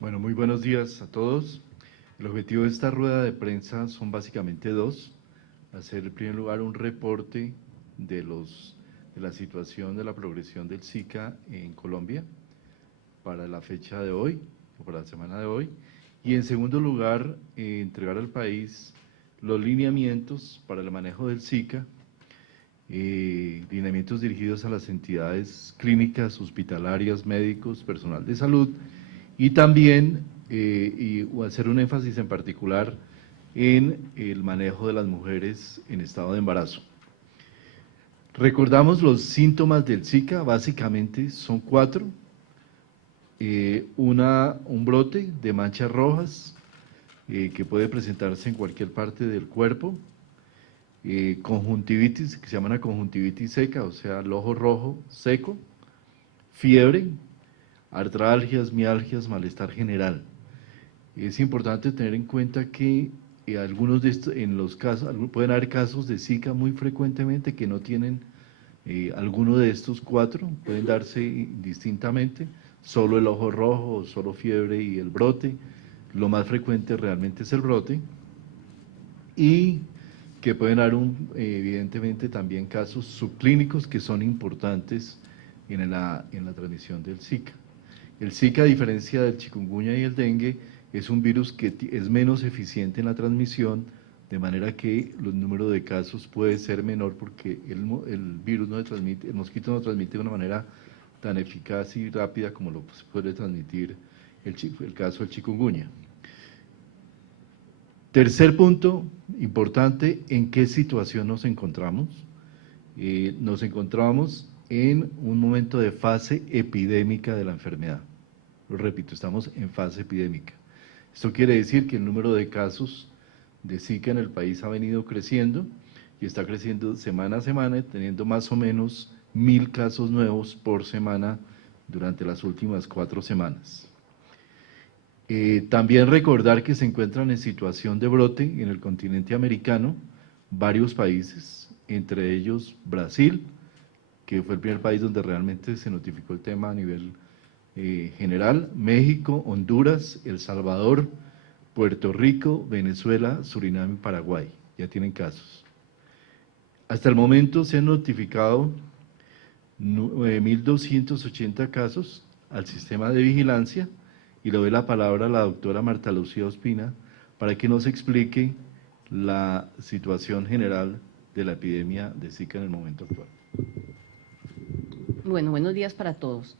Bueno, muy buenos días a todos. El objetivo de esta rueda de prensa son básicamente dos. Hacer en primer lugar un reporte de la situación de la progresión del Zika en Colombia para la fecha de hoy, o para la semana de hoy. Y en segundo lugar, entregar al país los lineamientos para el manejo del Zika, lineamientos dirigidos a las entidades clínicas, hospitalarias, médicos, personal de salud, y también hacer un énfasis en particular en el manejo de las mujeres en estado de embarazo. Recordamos los síntomas del Zika, básicamente son 4. Un brote de manchas rojas que puede presentarse en cualquier parte del cuerpo, conjuntivitis, que se llama una conjuntivitis seca, o sea, el ojo rojo seco, fiebre, artralgias, mialgias, malestar general. Es importante tener en cuenta que algunos de estos, en los casos, pueden haber casos de Zika muy frecuentemente que no tienen alguno de estos 4, pueden darse indistintamente, solo el ojo rojo, solo fiebre y el brote. Lo más frecuente realmente es el brote, y que pueden haber evidentemente también casos subclínicos que son importantes en la transmisión del Zika. El Zika, a diferencia del chikungunya y el dengue, es un virus que es menos eficiente en la transmisión, de manera que el número de casos puede ser menor porque el virus no transmite, el mosquito no transmite de una manera tan eficaz y rápida como lo puede transmitir el caso del chikungunya. Tercer punto importante, ¿en qué situación nos encontramos? Nos encontramos en un momento de fase epidémica de la enfermedad. Lo repito, estamos en fase epidémica. Esto quiere decir que el número de casos de Zika en el país ha venido creciendo y está creciendo semana a semana, teniendo más o menos 1000 casos nuevos por semana durante las últimas 4 semanas. También recordar que se encuentran en situación de brote en el continente americano varios países, entre ellos Brasil, que fue el primer país donde realmente se notificó el tema a nivel general, México, Honduras, El Salvador, Puerto Rico, Venezuela, Surinam y Paraguay, ya tienen casos. Hasta el momento se han notificado 9.280 casos al sistema de vigilancia, y le doy la palabra a la doctora Marta Lucía Ospina para que nos explique la situación general de la epidemia de Zika en el momento actual. Bueno, buenos días para todos.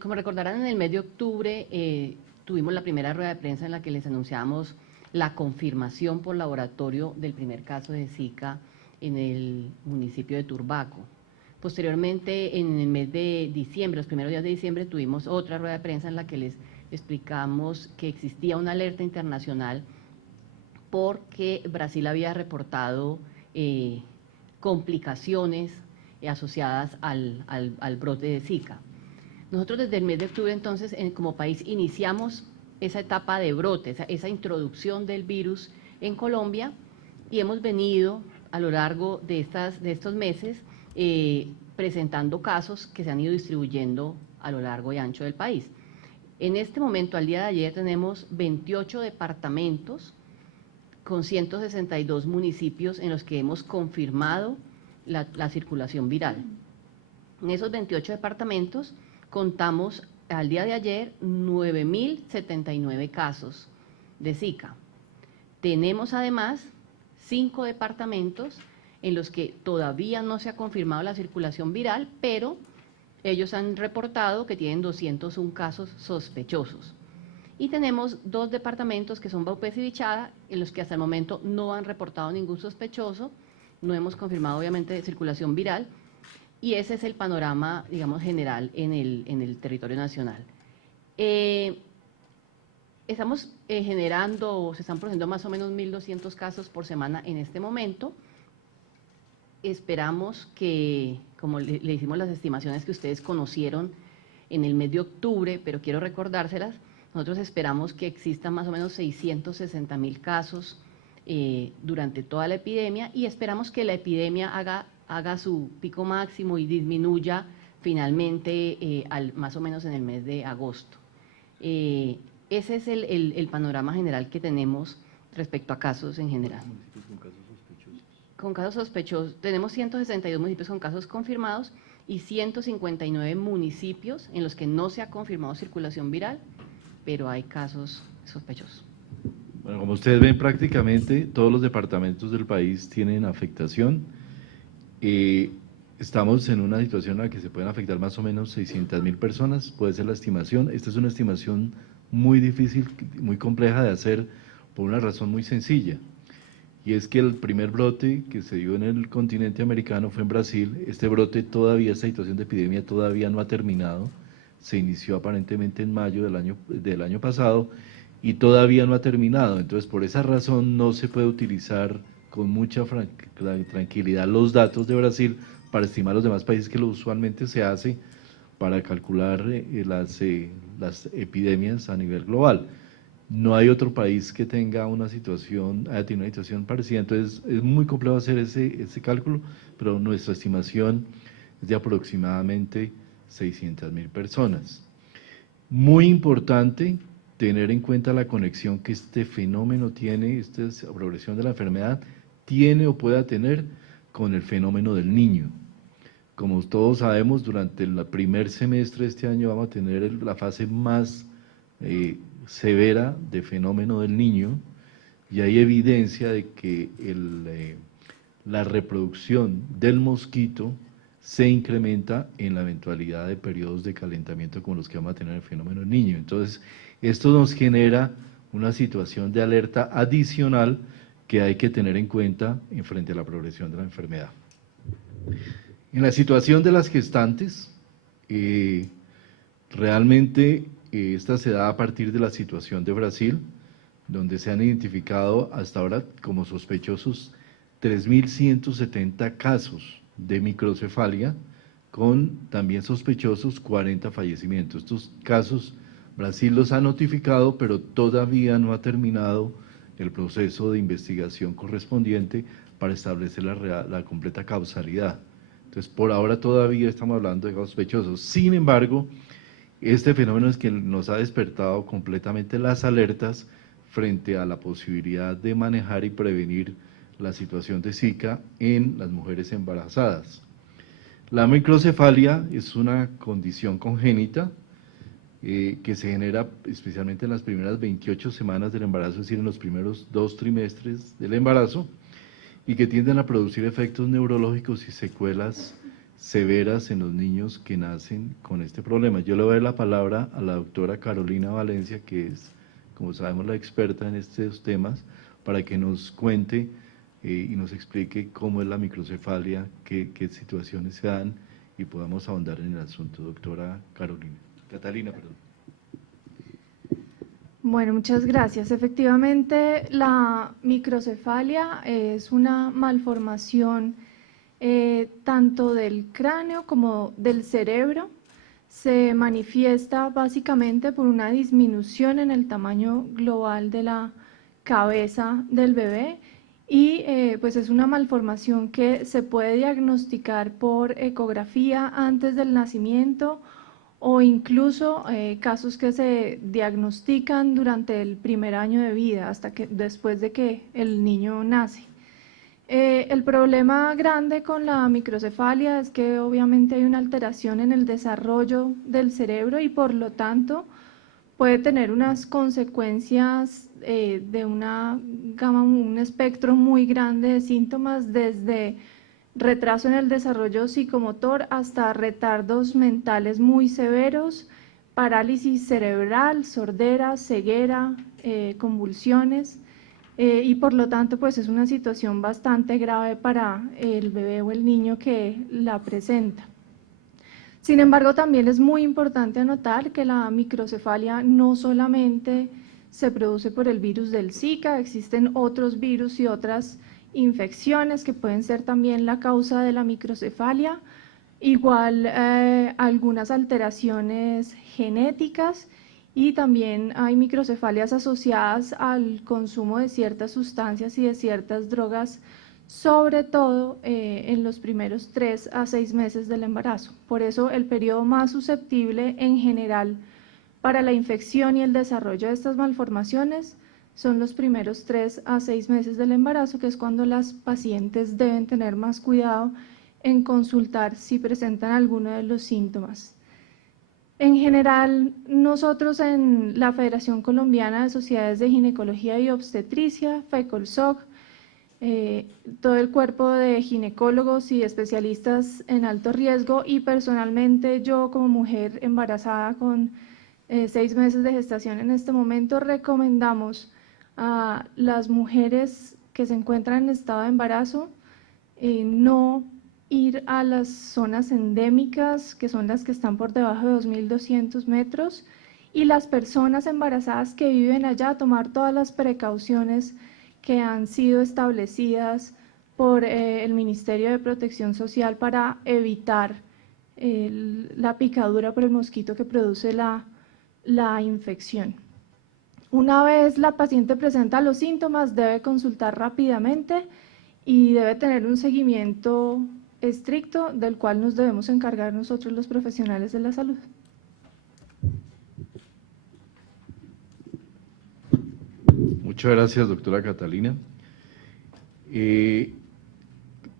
Como recordarán, en el mes de octubre tuvimos la primera rueda de prensa en la que les anunciamos la confirmación por laboratorio del primer caso de Zika en el municipio de Turbaco. Posteriormente, en el mes de diciembre, los primeros días de diciembre, tuvimos otra rueda de prensa en la que les explicamos que existía una alerta internacional porque Brasil había reportado complicaciones asociadas al brote de Zika. Nosotros desde el mes de octubre, entonces, como país, iniciamos esa etapa de brote, esa introducción del virus en Colombia, y hemos venido a lo largo de estos meses presentando casos que se han ido distribuyendo a lo largo y ancho del país. En este momento, al día de ayer, tenemos 28 departamentos con 162 municipios en los que hemos confirmado la circulación viral. En esos 28 departamentos contamos al día de ayer 9.079 casos de Zika. Tenemos además 5 departamentos en los que todavía no se ha confirmado la circulación viral, pero ellos han reportado que tienen 201 casos sospechosos. Y tenemos 2 departamentos que son Vaupés y Vichada, en los que hasta el momento no han reportado ningún sospechoso, no hemos confirmado obviamente circulación viral, y ese es el panorama, digamos, general en el territorio nacional. Estamos generando, se están produciendo más o menos 1.200 casos por semana en este momento. Esperamos que, como le hicimos las estimaciones que ustedes conocieron en el mes de octubre, pero quiero recordárselas, nosotros esperamos que existan más o menos 660.000 casos durante toda la epidemia, y esperamos que la epidemia haga su pico máximo y disminuya finalmente más o menos en el mes de agosto. Ese es el panorama general que tenemos respecto a casos en general. Con casos sospechosos, tenemos 162 municipios con casos confirmados y 159 municipios en los que no se ha confirmado circulación viral, pero hay casos sospechosos. Bueno, como ustedes ven, prácticamente todos los departamentos del país tienen afectación. Estamos en una situación en la que se pueden afectar más o menos 600.000 personas, puede ser la estimación. Esta es una estimación muy difícil, muy compleja de hacer por una razón muy sencilla. Y es que el primer brote que se dio en el continente americano fue en Brasil. Este brote todavía, esta situación de epidemia todavía no ha terminado. Se inició aparentemente en mayo del año pasado y todavía no ha terminado. Entonces, por esa razón no se puede utilizar con mucha tranquilidad los datos de Brasil para estimar los demás países, que lo usualmente se hace para calcular las epidemias a nivel global. No hay otro país que tenga una situación, haya tenido una situación parecida, entonces es muy complejo hacer ese cálculo, pero nuestra estimación es de aproximadamente 600.000 personas. Muy importante tener en cuenta la conexión que este fenómeno tiene, esta progresión de la enfermedad, tiene o pueda tener con el fenómeno del niño. Como todos sabemos, durante el primer semestre de este año vamos a tener la fase más severa de fenómeno del niño, y hay evidencia de que la reproducción del mosquito se incrementa en la eventualidad de periodos de calentamiento como los que vamos a tener en el fenómeno del niño. Entonces, esto nos genera una situación de alerta adicional que hay que tener en cuenta en frente a la progresión de la enfermedad. En la situación de las gestantes, realmente esta se da a partir de la situación de Brasil, donde se han identificado hasta ahora como sospechosos 3.170 casos de microcefalia, con también sospechosos 40 fallecimientos. Estos casos Brasil los ha notificado, pero todavía no ha terminado el proceso de investigación correspondiente para establecer la completa causalidad. Entonces, por ahora todavía estamos hablando de sospechosos. Sin embargo, este fenómeno es que nos ha despertado completamente las alertas frente a la posibilidad de manejar y prevenir la situación de Zika en las mujeres embarazadas. La microcefalia es una condición congénita que se genera especialmente en las primeras 28 semanas del embarazo, es decir, en los primeros 2 trimestres del embarazo, y que tienden a producir efectos neurológicos y secuelas severas en los niños que nacen con este problema. Yo le voy a dar la palabra a la doctora Carolina Valencia, que es, como sabemos, la experta en estos temas, para que nos cuente y nos explique cómo es la microcefalia, qué situaciones se dan, y podamos ahondar en el asunto. Doctora Catalina, perdón. Bueno, muchas gracias. Efectivamente, la microcefalia es una malformación tanto del cráneo como del cerebro. Se manifiesta básicamente por una disminución en el tamaño global de la cabeza del bebé y pues es una malformación que se puede diagnosticar por ecografía antes del nacimiento, o incluso casos que se diagnostican durante el primer año de vida, después de que el niño nace. El problema grande con la microcefalia es que obviamente hay una alteración en el desarrollo del cerebro y por lo tanto puede tener unas consecuencias de una gama, un espectro muy grande de síntomas, desde retraso en el desarrollo psicomotor hasta retardos mentales muy severos, parálisis cerebral, sordera, ceguera, convulsiones, y por lo tanto pues es una situación bastante grave para el bebé o el niño que la presenta. Sin embargo, también es muy importante anotar que la microcefalia no solamente se produce por el virus del Zika, existen otros virus y otras infecciones que pueden ser también la causa de la microcefalia, igual algunas alteraciones genéticas, y también hay microcefalias asociadas al consumo de ciertas sustancias y de ciertas drogas sobre todo en los primeros 3 a 6 meses del embarazo. Por eso el periodo más susceptible en general para la infección y el desarrollo de estas malformaciones son los primeros 3 a 6 meses del embarazo, que es cuando las pacientes deben tener más cuidado en consultar si presentan alguno de los síntomas. En general, nosotros en la Federación Colombiana de Sociedades de Ginecología y Obstetricia, FECOLSOC, todo el cuerpo de ginecólogos y especialistas en alto riesgo, y personalmente yo como mujer embarazada con 6 meses de gestación en este momento, recomendamos a las mujeres que se encuentran en estado de embarazo no ir a las zonas endémicas, que son las que están por debajo de 2.200 metros, y las personas embarazadas que viven allá tomar todas las precauciones que han sido establecidas por el Ministerio de Protección Social para evitar la picadura por el mosquito que produce la infección. Una vez la paciente presenta los síntomas, debe consultar rápidamente y debe tener un seguimiento estricto del cual nos debemos encargar nosotros los profesionales de la salud. Muchas gracias, doctora Catalina.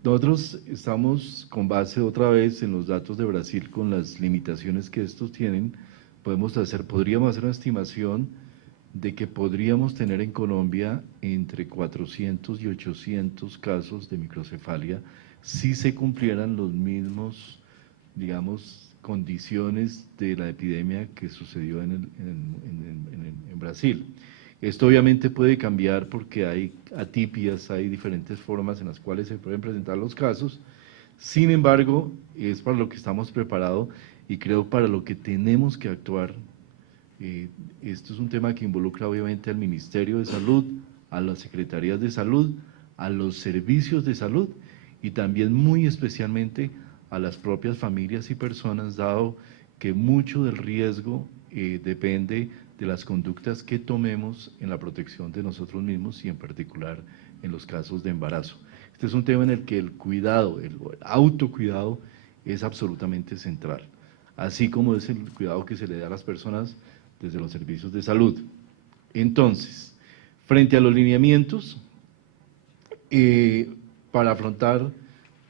Nosotros estamos con base otra vez en los datos de Brasil, con las limitaciones que estos tienen, podríamos hacer una estimación de que podríamos tener en Colombia entre 400 y 800 casos de microcefalia si se cumplieran los mismos, digamos, condiciones de la epidemia que sucedió en Brasil. Esto obviamente puede cambiar porque hay atipias, hay diferentes formas en las cuales se pueden presentar los casos. Sin embargo, es para lo que estamos preparados y creo para lo que tenemos que actuar. Esto es un tema que involucra obviamente al Ministerio de Salud, a las Secretarías de Salud, a los servicios de salud y también muy especialmente a las propias familias y personas, dado que mucho del riesgo depende de las conductas que tomemos en la protección de nosotros mismos y en particular en los casos de embarazo. Este es un tema en el que el cuidado, el autocuidado es absolutamente central, así como es el cuidado que se le da a las personas desde los servicios de salud. Entonces, frente a los lineamientos, para afrontar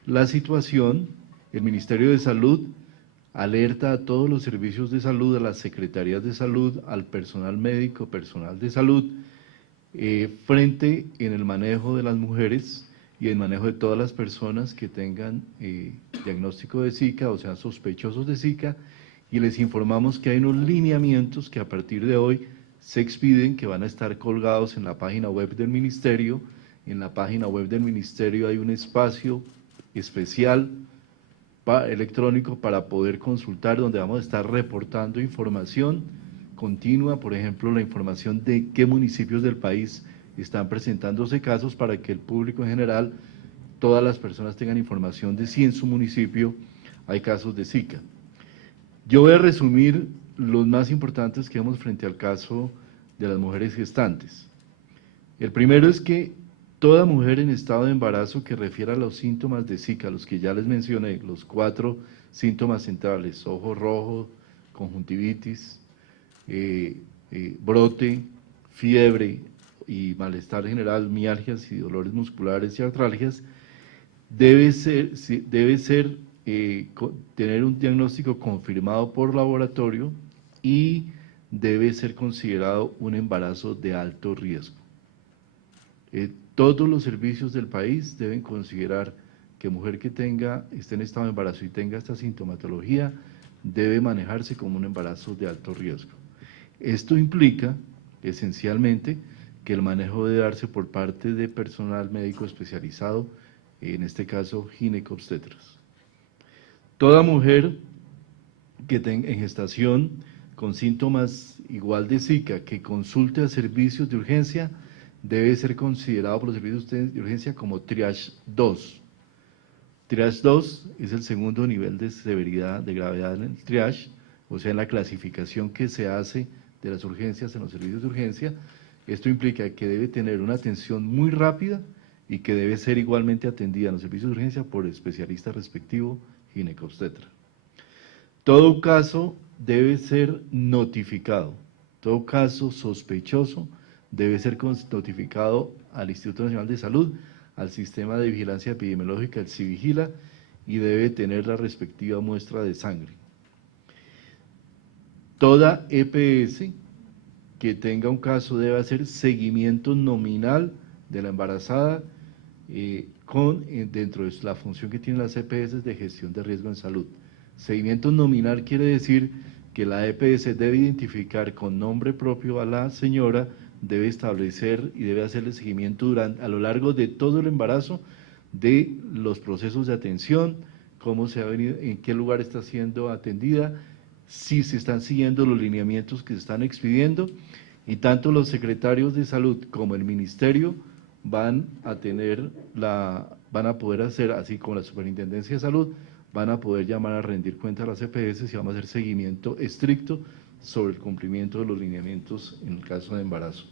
la situación, el Ministerio de Salud alerta a todos los servicios de salud, a las secretarías de salud, al personal médico, personal de salud, frente en el manejo de las mujeres y el manejo de todas las personas que tengan diagnóstico de Zika o sean sospechosos de Zika, y les informamos que hay unos lineamientos que a partir de hoy se expiden, que van a estar colgados en la página web del Ministerio. En la página web del Ministerio hay un espacio especial electrónico para poder consultar, donde vamos a estar reportando información continua, por ejemplo, la información de qué municipios del país están presentándose casos, para que el público en general, todas las personas tengan información de si en su municipio hay casos de Zika. Yo voy a resumir los más importantes que vemos frente al caso de las mujeres gestantes. El primero es que toda mujer en estado de embarazo que refiera a los síntomas de Zika, los que ya les mencioné, los 4 síntomas centrales: ojo rojo, conjuntivitis, brote, fiebre y malestar general, mialgias y dolores musculares y artralgias, debe tener un diagnóstico confirmado por laboratorio y debe ser considerado un embarazo de alto riesgo. Todos los servicios del país deben considerar que mujer que esté en estado de embarazo y tenga esta sintomatología debe manejarse como un embarazo de alto riesgo. Esto implica esencialmente que el manejo debe darse por parte de personal médico especializado, en este caso ginecobstetras. Toda mujer que tenga en gestación con síntomas igual de Zika que consulte a servicios de urgencia debe ser considerado por los servicios de urgencia como triage 2. Triage 2 es el segundo nivel de severidad, de gravedad en el triage, o sea, en la clasificación que se hace de las urgencias en los servicios de urgencia. Esto implica que debe tener una atención muy rápida y que debe ser igualmente atendida en los servicios de urgencia por el especialista respectivo, ginecobstetra. Todo caso debe ser notificado, todo caso sospechoso debe ser notificado al Instituto Nacional de Salud, al Sistema de Vigilancia Epidemiológica, el CIVIGILA, y debe tener la respectiva muestra de sangre. Toda EPS que tenga un caso debe hacer seguimiento nominal de la embarazada dentro de la función que tienen las EPS de gestión de riesgo en salud. Seguimiento nominal quiere decir que la EPS debe identificar con nombre propio a la señora, debe establecer y debe hacerle seguimiento a lo largo de todo el embarazo de los procesos de atención, cómo se ha venido, en qué lugar está siendo atendida, si se están siguiendo los lineamientos que se están expidiendo, y tanto los secretarios de salud como el ministerio van a poder hacer, así como la Superintendencia de Salud, van a poder llamar a rendir cuenta a las EPS y vamos a hacer seguimiento estricto sobre el cumplimiento de los lineamientos en el caso de embarazo.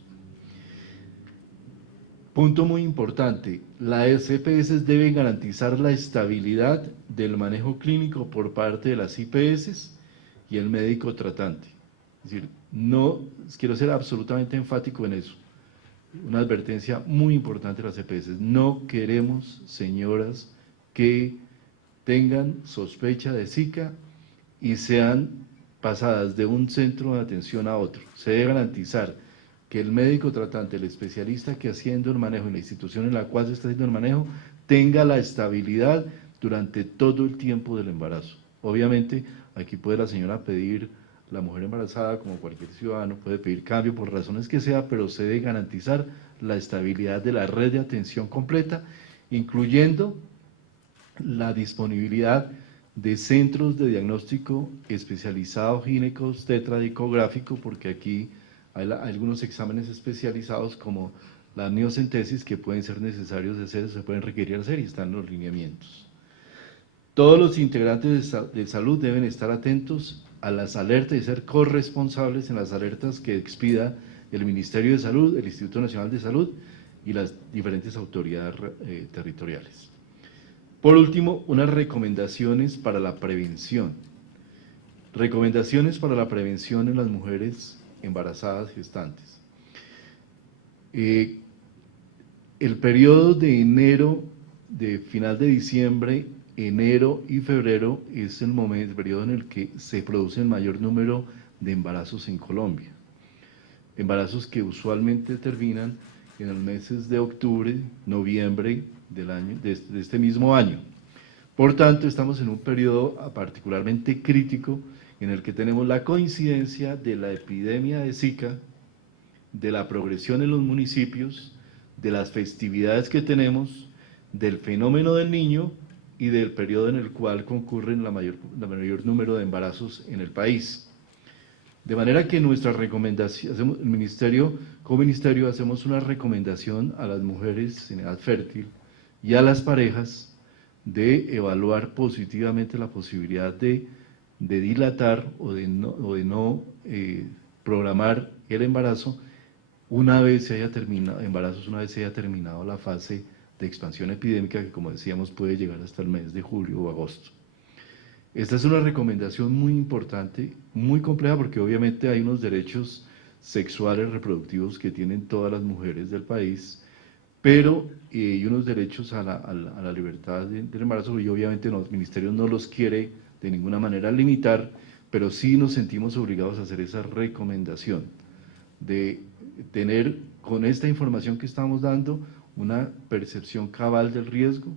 Punto muy importante, las EPS deben garantizar la estabilidad del manejo clínico por parte de las IPS y el médico tratante. Es decir, no, quiero ser absolutamente enfático en eso. Una advertencia muy importante de las EPS, no queremos señoras que tengan sospecha de Zika y sean pasadas de un centro de atención a otro. Se debe garantizar que el médico tratante, el especialista que haciendo el manejo en la institución en la cual se está haciendo el manejo, tenga la estabilidad durante todo el tiempo del embarazo. Obviamente, aquí puede la señora pedir, la mujer embarazada, como cualquier ciudadano, puede pedir cambio por razones que sea, pero se debe garantizar la estabilidad de la red de atención completa, incluyendo la disponibilidad de centros de diagnóstico especializados ginecos tetradicográfico, porque aquí hay algunos exámenes especializados como la amniocentesis que pueden ser necesarios de hacer, se pueden requerir hacer y están en los lineamientos. Todos los integrantes de salud deben estar atentos a las alertas y ser corresponsables en las alertas que expida el Ministerio de Salud, el Instituto Nacional de Salud y las diferentes autoridades territoriales. Por último, unas recomendaciones para la prevención. Recomendaciones para la prevención en las mujeres embarazadas gestantes. El periodo de enero, de final de diciembre, enero y febrero es el periodo en el que se produce el mayor número de embarazos en Colombia. Embarazos que usualmente terminan en los meses de octubre, noviembre de este mismo año. Por tanto, estamos en un periodo particularmente crítico en el que tenemos la coincidencia de la epidemia de Zika, de la progresión en los municipios, de las festividades que tenemos, del fenómeno del niño y del periodo en el cual concurren la mayor número de embarazos en el país. De manera que nuestra recomendación, como ministerio hacemos una recomendación a las mujeres en edad fértil y a las parejas de evaluar positivamente la posibilidad de dilatar o de no programar el embarazo una vez se haya terminado la fase de expansión epidémica que, como decíamos, puede llegar hasta el mes de julio o agosto. Esta es una recomendación muy importante, muy compleja, porque obviamente hay unos derechos sexuales reproductivos que tienen todas las mujeres del país, pero y unos derechos a la libertad del embarazo, y obviamente el ministerio no los quiere de ninguna manera limitar, pero sí nos sentimos obligados a hacer esa recomendación de tener, con esta información que estamos dando, una percepción cabal del riesgo.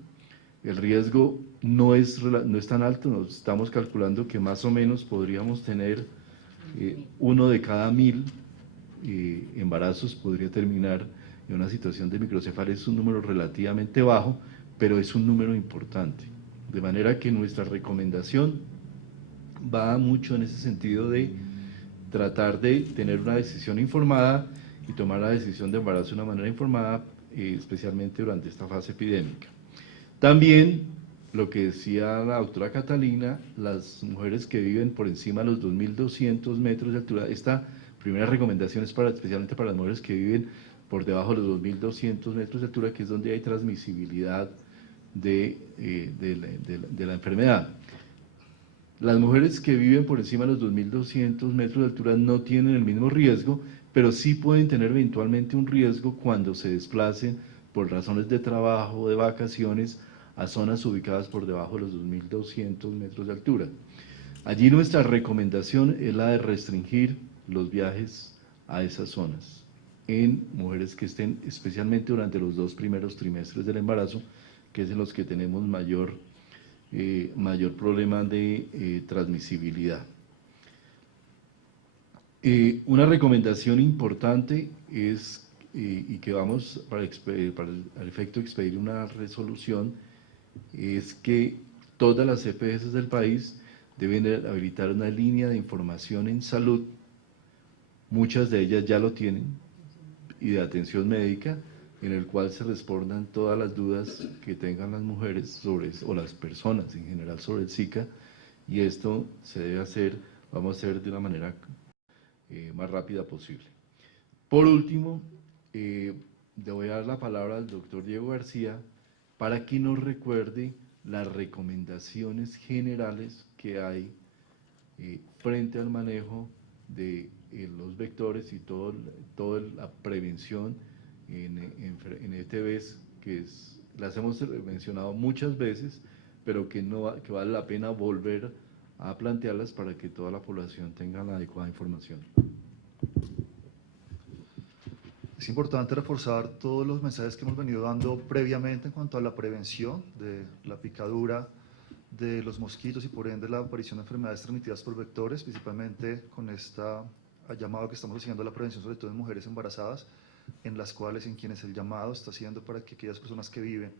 El riesgo no es tan alto, nos estamos calculando que más o menos podríamos tener 1 de cada 1000 embarazos podría terminar en una situación de microcefalia. Es un número relativamente bajo, pero es un número importante. De manera que nuestra recomendación va mucho en ese sentido de tratar de tener una decisión informada y tomar la decisión de embarazo de una manera informada, especialmente durante esta fase epidémica. También, lo que decía la doctora Catalina, las mujeres que viven por encima de los 2.200 metros de altura, esta primera recomendación es especialmente para las mujeres que viven por debajo de los 2.200 metros de altura, que es donde hay transmisibilidad de la enfermedad. Las mujeres que viven por encima de los 2.200 metros de altura no tienen el mismo riesgo, pero sí pueden tener eventualmente un riesgo cuando se desplacen por razones de trabajo o de vacaciones a zonas ubicadas por debajo de los 2.200 metros de altura. Allí nuestra recomendación es la de restringir los viajes a esas zonas en mujeres que estén especialmente durante los 2 primeros trimestres del embarazo, que es en los que tenemos mayor problema de transmisibilidad. Una recomendación importante es, y que vamos para el efecto de expedir una resolución, es que todas las EPS del país deben habilitar una línea de información en salud, muchas de ellas ya lo tienen, y de atención médica, en el cual se respondan todas las dudas que tengan las mujeres sobre, o las personas en general sobre el Zika, y esto se debe hacer, vamos a hacer de una manera más rápida posible. Por último, le voy a dar la palabra al doctor Diego García para que nos recuerde las recomendaciones generales que hay frente al manejo de los vectores y toda la prevención en ETVs, que las hemos mencionado muchas veces, pero que vale la pena volver a plantearlas para que toda la población tenga la adecuada información. Es importante reforzar todos los mensajes que hemos venido dando previamente en cuanto a la prevención de la picadura de los mosquitos y por ende la aparición de enfermedades transmitidas por vectores, principalmente con llamado que estamos haciendo a la prevención, sobre todo en mujeres embarazadas, en las cuales, en quienes el llamado está haciendo para que aquellas personas que viven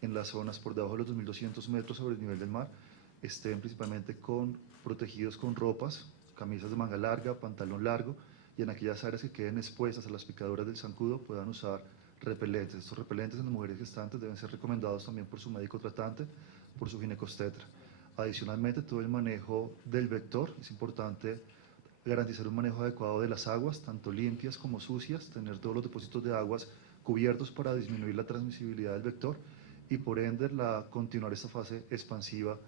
en las zonas por debajo de los 2.200 metros sobre el nivel del mar estén principalmente protegidos con ropas, camisas de manga larga, pantalón largo, y en aquellas áreas que queden expuestas a las picaduras del zancudo puedan usar repelentes. Estos repelentes en las mujeres gestantes deben ser recomendados también por su médico tratante, por su ginecobstetra. Adicionalmente, todo el manejo del vector, es importante garantizar un manejo adecuado de las aguas, tanto limpias como sucias, tener todos los depósitos de aguas cubiertos para disminuir la transmisibilidad del vector y por ende continuar esta fase expansiva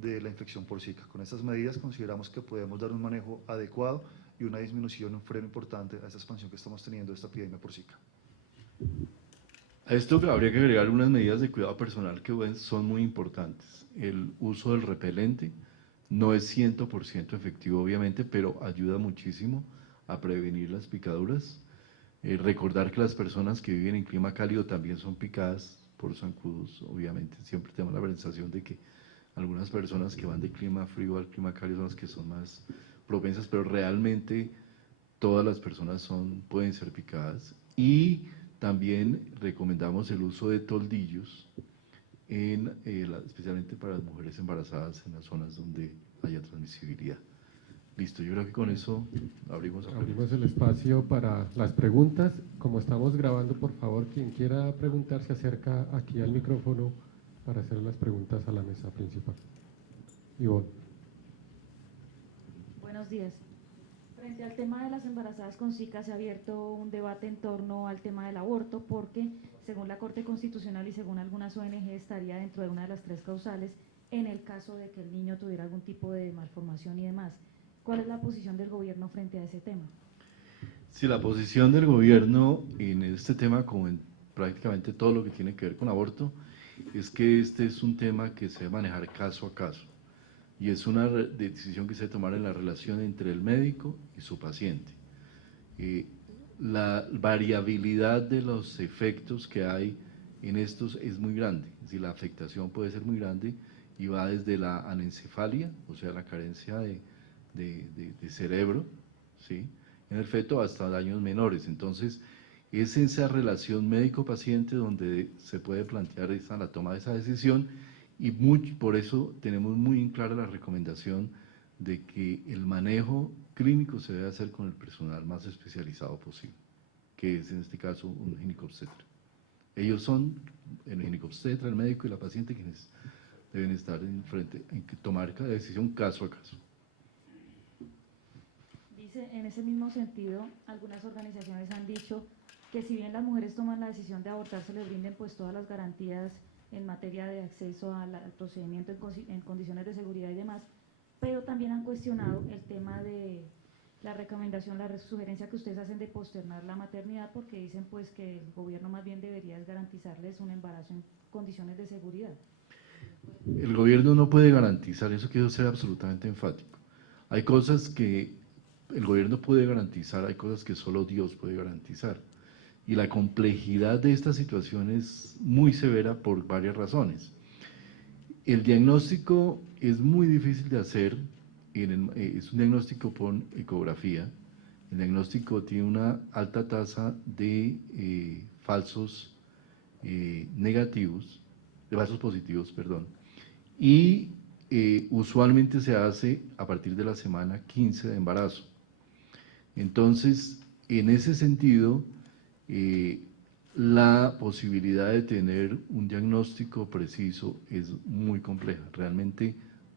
de la infección por Zika. Con estas medidas consideramos que podemos dar un manejo adecuado y una disminución, un freno importante a esta expansión que estamos teniendo de esta epidemia por Zika. A esto habría que agregar unas medidas de cuidado personal que son muy importantes. El uso del repelente no es 100% efectivo, obviamente, pero ayuda muchísimo a prevenir las picaduras. Recordar que las personas que viven en clima cálido también son picadas por zancudos, obviamente. Siempre tenemos la sensación de que algunas personas que van de clima frío al clima cálido son las que son más propensas, pero realmente todas las personas pueden ser picadas. Y también recomendamos el uso de toldillos, especialmente para las mujeres embarazadas en las zonas donde haya transmisibilidad. Listo, yo creo que con eso abrimos el espacio para las preguntas. Como estamos grabando, por favor, quien quiera preguntar se acerca aquí al micrófono para hacer las preguntas a la mesa principal. Ivonne. Buenos días. Frente al tema de las embarazadas con Zika se ha abierto un debate en torno al tema del aborto porque, según la Corte Constitucional y según algunas ONG, estaría dentro de una de las 3 causales en el caso de que el niño tuviera algún tipo de malformación y demás. ¿Cuál es la posición del gobierno frente a ese tema? Sí, la posición del gobierno en este tema, como en prácticamente todo lo que tiene que ver con aborto, es que este es un tema que se debe manejar caso a caso. Y es una decisión que se debe tomar en la relación entre el médico y su paciente. La variabilidad de los efectos que hay en estos es muy grande, es decir, la afectación puede ser muy grande y va desde la anencefalia, o sea, la carencia de cerebro, ¿sí?, en el feto, hasta daños menores. Entonces, es esa relación médico-paciente donde se puede plantear la toma de esa decisión. Y por eso tenemos muy clara la recomendación de que el manejo clínico se debe hacer con el personal más especializado posible, que es en este caso un ginecobstetra. Ellos son, el ginecobstetra, el médico y la paciente, quienes deben estar en que tomar cada decisión caso a caso. Dice, en ese mismo sentido, algunas organizaciones han dicho que si bien las mujeres toman la decisión de abortar, se les brinden pues todas las garantías en materia de acceso al procedimiento en condiciones de seguridad y demás, pero también han cuestionado el tema de la recomendación, la sugerencia que ustedes hacen de posternar la maternidad, porque dicen pues que el gobierno más bien debería garantizarles un embarazo en condiciones de seguridad. El gobierno no puede garantizar, eso quiero ser absolutamente enfático. Hay cosas que el gobierno puede garantizar, hay cosas que solo Dios puede garantizar. Y la complejidad de esta situación es muy severa por varias razones. El diagnóstico es muy difícil de hacer, es un diagnóstico por ecografía. El diagnóstico tiene una alta tasa de falsos negativos, de falsos positivos, perdón, y usualmente se hace a partir de la semana 15 de embarazo. Entonces, en ese sentido, la posibilidad de tener un diagnóstico preciso es muy compleja. Realmente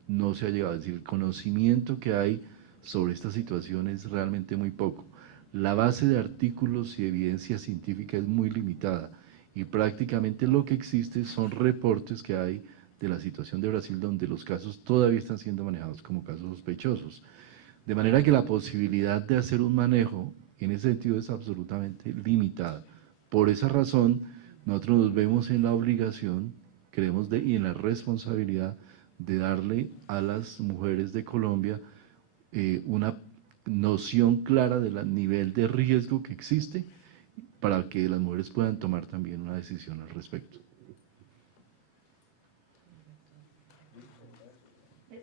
no se ha llegado a decir, el conocimiento que hay sobre esta situación es realmente muy poco. La base de artículos y evidencia científica es muy limitada y prácticamente lo que existe son reportes que hay de la situación de Brasil donde los casos todavía están siendo manejados como casos sospechosos. De manera que la posibilidad de hacer un manejo en ese sentido es absolutamente limitada. Por esa razón, nosotros nos vemos en la obligación, creemos, y en la responsabilidad de darle a las mujeres de Colombia una noción clara del nivel de riesgo que existe para que las mujeres puedan tomar también una decisión al respecto.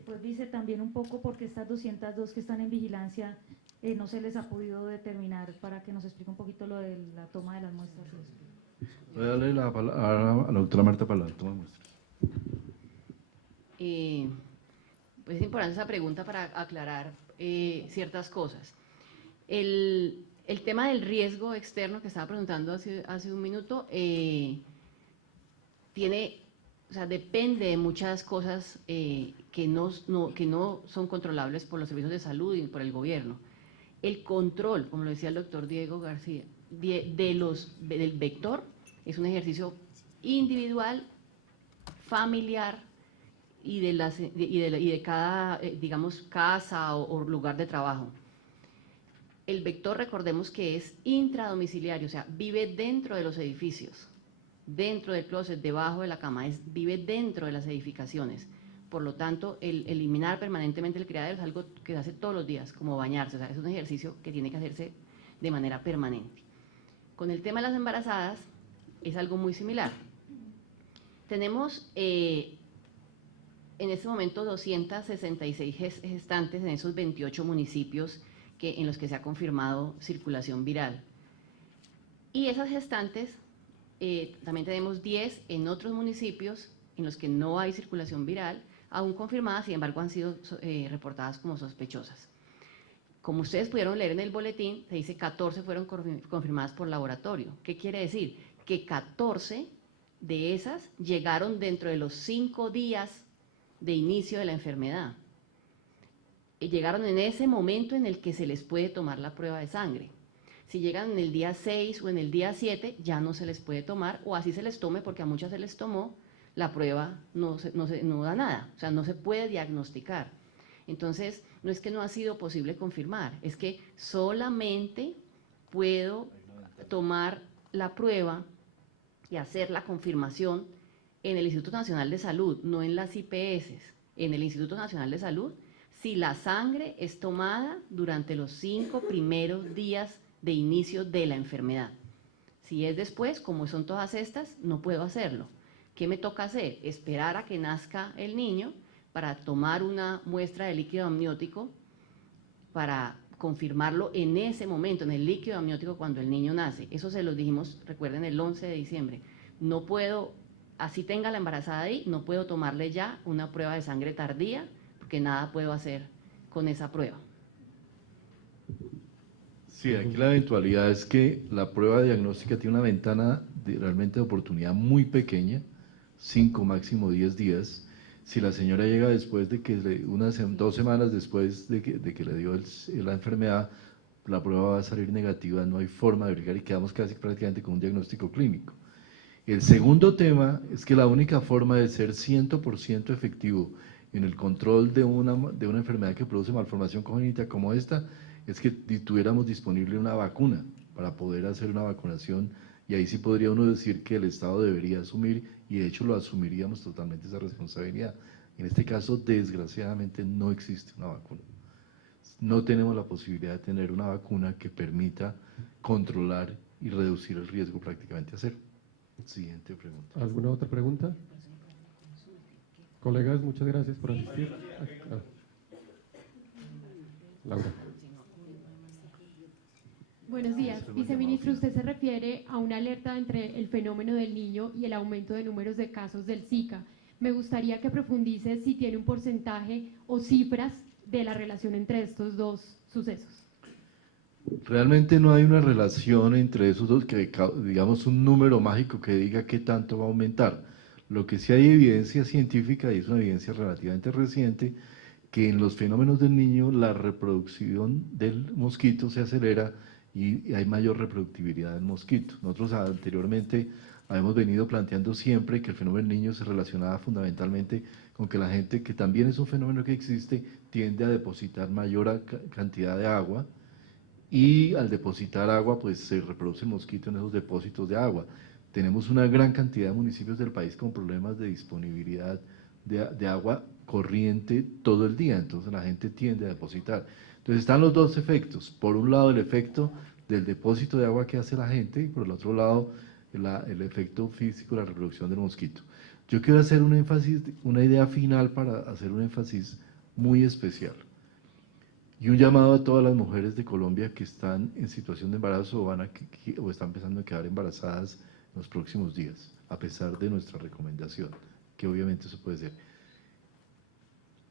Pues dice también un poco porque estas 202 que están en vigilancia no se les ha podido determinar, para que nos explique un poquito lo de la toma de las muestras. Voy a darle la palabra a la doctora Marta para la toma de muestras. Pues es importante esa pregunta para aclarar ciertas cosas. El tema del riesgo externo que estaba preguntando hace un minuto depende de muchas cosas que no son controlables por los servicios de salud y por el gobierno. El control, como lo decía el doctor Diego García, del vector es un ejercicio individual, familiar y de cada, digamos, casa o lugar de trabajo. El vector, recordemos que es intradomiciliario, o sea, vive dentro de los edificios, dentro del closet, debajo de la cama, vive dentro de las edificaciones. Por lo tanto, el eliminar permanentemente el criadero es algo que se hace todos los días, como bañarse, o sea, es un ejercicio que tiene que hacerse de manera permanente. Con el tema de las embarazadas, es algo muy similar. Tenemos en este momento 266 gestantes en esos 28 municipios en los que se ha confirmado circulación viral. Y esas gestantes, también tenemos 10 en otros municipios en los que no hay circulación viral, aún confirmadas, sin embargo han sido reportadas como sospechosas. Como ustedes pudieron leer en el boletín, se dice 14 fueron confirmadas por laboratorio. ¿Qué quiere decir? Que 14 de esas llegaron dentro de los 5 días de inicio de la enfermedad. Llegaron en ese momento en el que se les puede tomar la prueba de sangre. Si llegan en el día 6 o en el día 7, ya no se les puede tomar, o así se les tome, porque a muchas se les tomó, la prueba no da nada, o sea, no se puede diagnosticar. Entonces, no es que no ha sido posible confirmar, es que solamente puedo tomar la prueba y hacer la confirmación en el Instituto Nacional de Salud, no en las IPS, en el Instituto Nacional de Salud, si la sangre es tomada durante los 5 primeros días de inicio de la enfermedad. Si es después, como son todas estas, no puedo hacerlo. ¿Qué me toca hacer? Esperar a que nazca el niño para tomar una muestra de líquido amniótico para confirmarlo en ese momento, en el líquido amniótico cuando el niño nace. Eso se lo dijimos, recuerden, el 11 de diciembre. No puedo, así tenga la embarazada ahí, no puedo tomarle ya una prueba de sangre tardía, porque nada puedo hacer con esa prueba. Sí, aquí la eventualidad es que la prueba diagnóstica tiene una ventana realmente de oportunidad muy pequeña, 5, máximo 10 días. Si la señora llega después de que, 2 semanas después de que le dio la enfermedad, la prueba va a salir negativa, no hay forma de verificar y quedamos casi prácticamente con un diagnóstico clínico. El segundo tema es que la única forma de ser 100% efectivo en el control de una enfermedad que produce malformación congénita como esta es que tuviéramos disponible una vacuna para poder hacer una vacunación, y ahí sí podría uno decir que el Estado debería asumir, y de hecho lo asumiríamos totalmente esa responsabilidad. En este caso, desgraciadamente, no existe una vacuna. No tenemos la posibilidad de tener una vacuna que permita controlar y reducir el riesgo prácticamente a cero. Siguiente pregunta. ¿Alguna otra pregunta? Colegas, muchas gracias por asistir. Laura. Buenos días, viceministro. Usted se refiere a una alerta entre el fenómeno del niño y el aumento de números de casos del Zika. Me gustaría que profundice si tiene un porcentaje o cifras de la relación entre estos dos sucesos. Realmente no hay una relación entre esos dos, que digamos un número mágico que diga qué tanto va a aumentar. Lo que sí hay evidencia científica, y es una evidencia relativamente reciente, que en los fenómenos del niño la reproducción del mosquito se acelera y hay mayor reproductibilidad del mosquito. Nosotros anteriormente habíamos venido planteando siempre que el fenómeno del niño se relacionaba fundamentalmente con que la gente, que también es un fenómeno que existe, tiende a depositar mayor cantidad de agua, y al depositar agua pues se reproduce el mosquito en esos depósitos de agua. Tenemos una gran cantidad de municipios del país con problemas de disponibilidad de agua corriente todo el día, entonces la gente tiende a depositar. Entonces están los dos efectos: por un lado el efecto del depósito de agua que hace la gente, y por el otro lado el efecto físico de la reproducción del mosquito. Yo quiero hacer un énfasis, una idea final para hacer un énfasis muy especial, y un llamado a todas las mujeres de Colombia que están en situación de embarazo o están empezando a quedar embarazadas en los próximos días, a pesar de nuestra recomendación, que obviamente eso puede ser.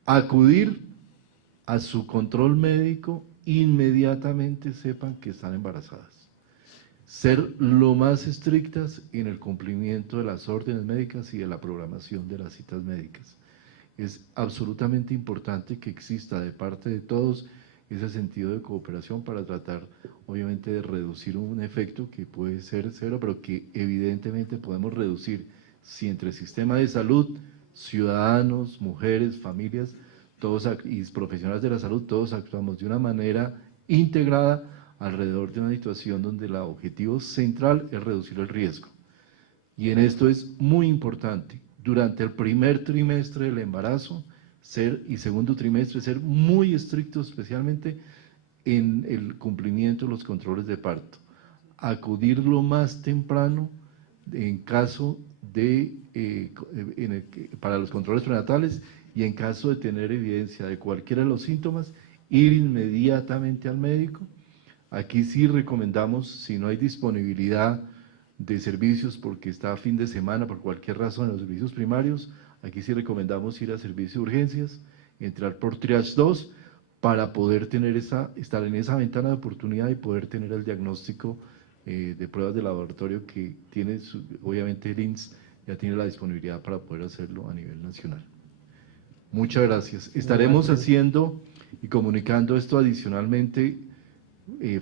Acudir a su control médico inmediatamente sepan que están embarazadas. Ser lo más estrictas en el cumplimiento de las órdenes médicas y de la programación de las citas médicas. Es absolutamente importante que exista de parte de todos ese sentido de cooperación para tratar, obviamente, de reducir un efecto que puede ser cero, pero que evidentemente podemos reducir si entre el sistema de salud, ciudadanos, mujeres, familias, todos y profesionales de la salud, todos actuamos de una manera integrada alrededor de una situación donde el objetivo central es reducir el riesgo. Y en esto es muy importante, durante el primer trimestre del embarazo y segundo trimestre, ser muy estrictos, especialmente en el cumplimiento de los controles de parto. Acudir lo más temprano en caso de, para los controles prenatales, y en caso de tener evidencia de cualquiera de los síntomas, ir inmediatamente al médico. Aquí sí recomendamos, si no hay disponibilidad de servicios porque está a fin de semana, por cualquier razón, en los servicios primarios, aquí sí recomendamos ir a servicio de urgencias, entrar por Triage 2 para poder estar en esa ventana de oportunidad y poder tener el diagnóstico de pruebas de laboratorio que tiene, obviamente el INS ya tiene la disponibilidad para poder hacerlo a nivel nacional. Muchas gracias. Estaremos haciendo y comunicando esto adicionalmente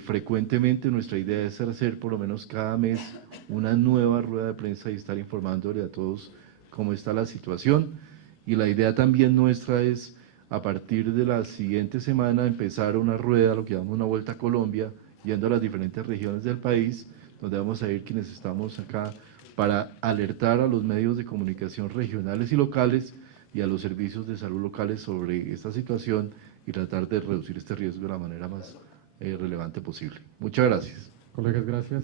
frecuentemente. Nuestra idea es hacer por lo menos cada mes una nueva rueda de prensa y estar informándole a todos cómo está la situación, y la idea también nuestra es a partir de la siguiente semana empezar una rueda, lo que llamamos una vuelta a Colombia, yendo a las diferentes regiones del país, donde vamos a ir quienes estamos acá para alertar a los medios de comunicación regionales y locales y a los servicios de salud locales sobre esta situación y tratar de reducir este riesgo de la manera más relevante posible. Muchas gracias. Colegas, gracias.